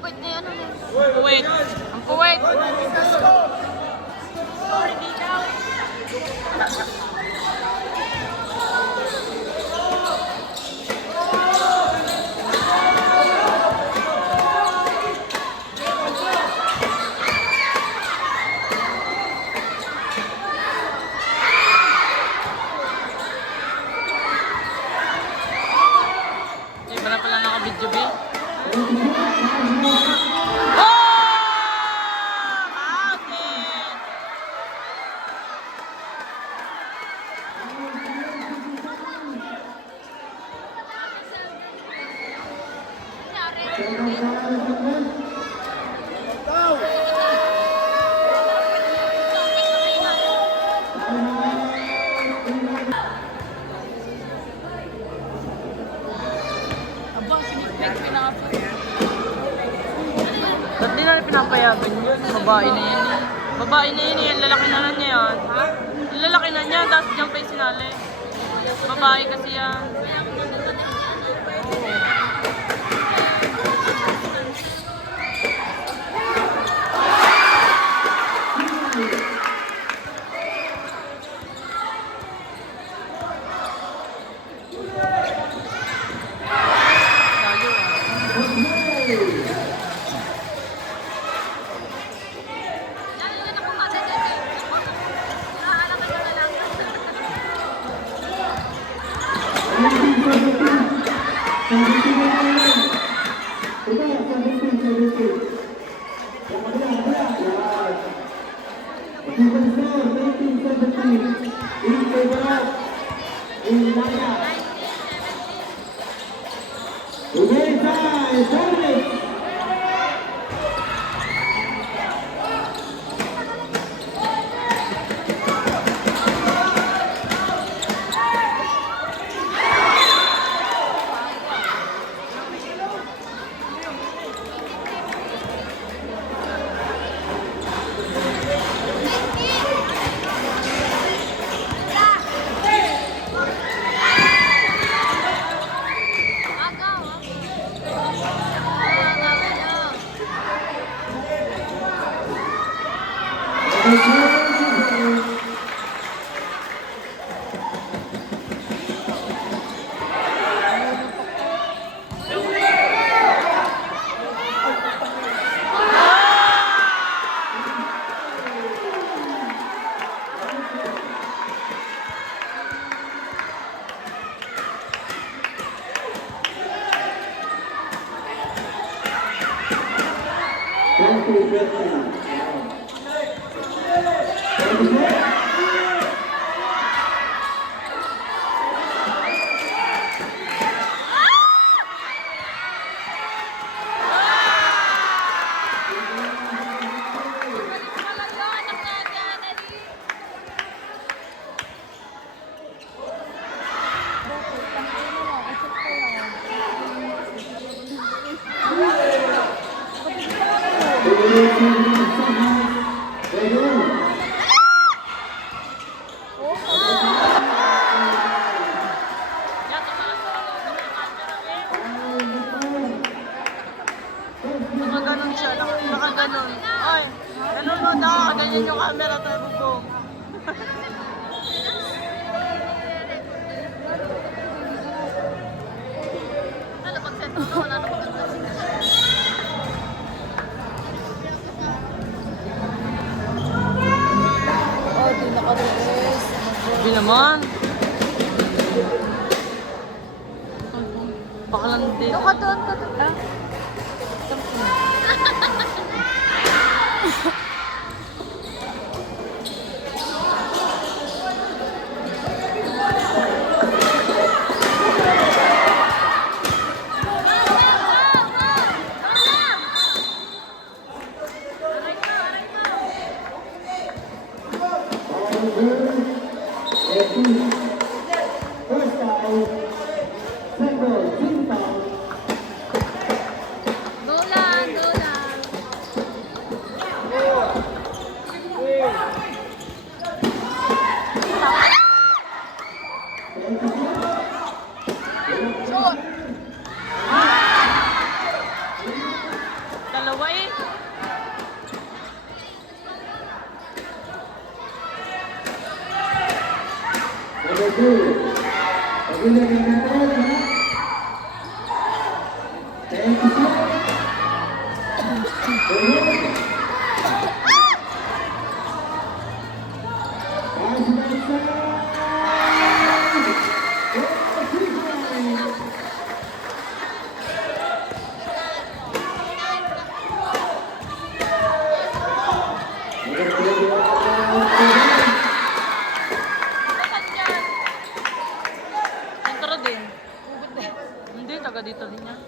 puwet na yan. Puwet. Ang puwet. Iba na pala naka-video, B. Ba't di na pinapayagan yun? Babae na yan eh. Babae na yun eh. Lalaki na lang niya yan. Lalaki na niya. Tapos dyan pa yung sinali. Babae kasi yan. Nakaganon siya, nakaganon. Ay, nanonood ako, ganyan yung camera, tayo ko. Ano, pag-set mo na, wala na pag-set. Oh, di naka-dress. Hindi naman. Pakalandi. Doon ka doon. Ah? dalawa eh. Number 2. Pagbilang ng natin, ha? 26. Sentro din. Hindi, taga dito din yan.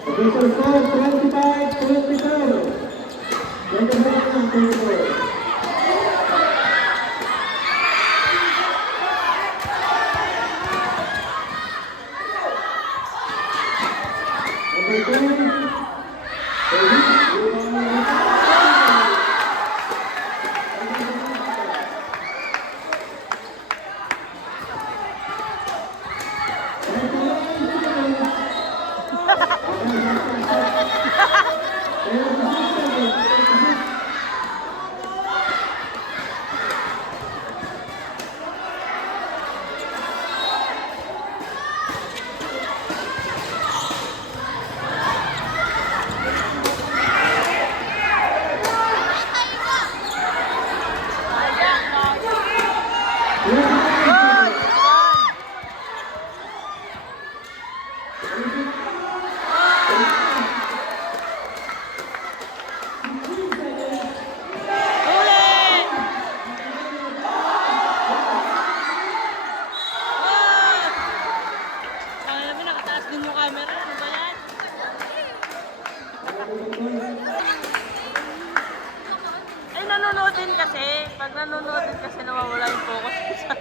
Official score, 25-24. Second half ng 24. Number 2, Huli! Kaya mo, nakataas din mo camera. Ano ba yan? Ay, nanonood din kasi. Pag nanonood din kasi nawawala yung focus ko sa